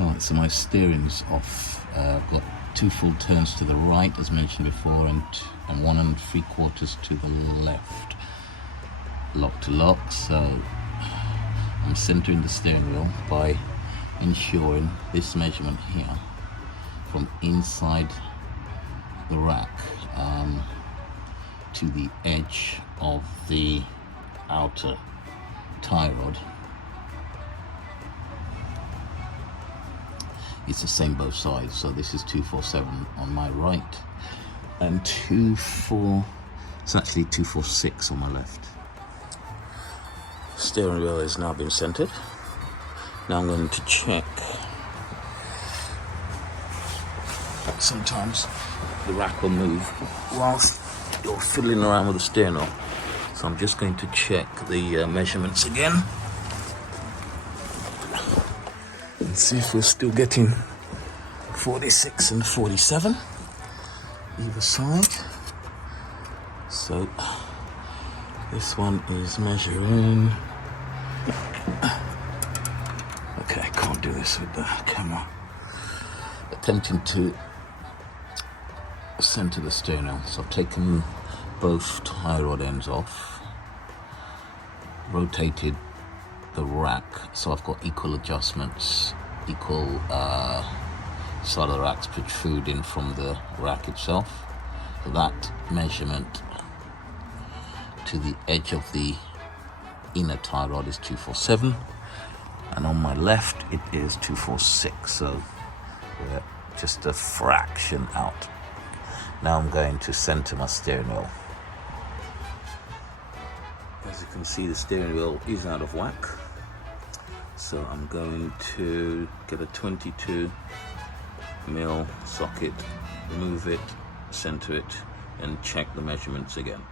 Alright, so my steering's off. I've got 2 full turns to the right, as mentioned before, and 1 3/4 to the left. Lock to lock, so I'm centering the steering wheel by ensuring this measurement here from inside the rack to the edge of the outer tie rod. It's the same both sides, so this is 247 on my right and it's actually 246 on my left. Steering wheel has now been centered. Now I'm going to check. Sometimes the rack will move whilst you're fiddling around with the steering wheel, so I'm just going to check the measurements again and see if we're still getting 46 and 47 either side. So this one is measuring. Okay, I can't do this with the camera. Attempting to center the steering wheel. So I've taken both tie rod ends off, rotated the rack so I've got equal adjustments, equal side of the racks protruding from the rack itself. So that measurement to the edge of the inner tie rod is 247, and on my left it is 246, so we're just a fraction out. Now I'm going to center my steering wheel. As you can see, the steering wheel is out of whack, so I'm going to get a 22mm socket, move it, center it, and check the measurements again.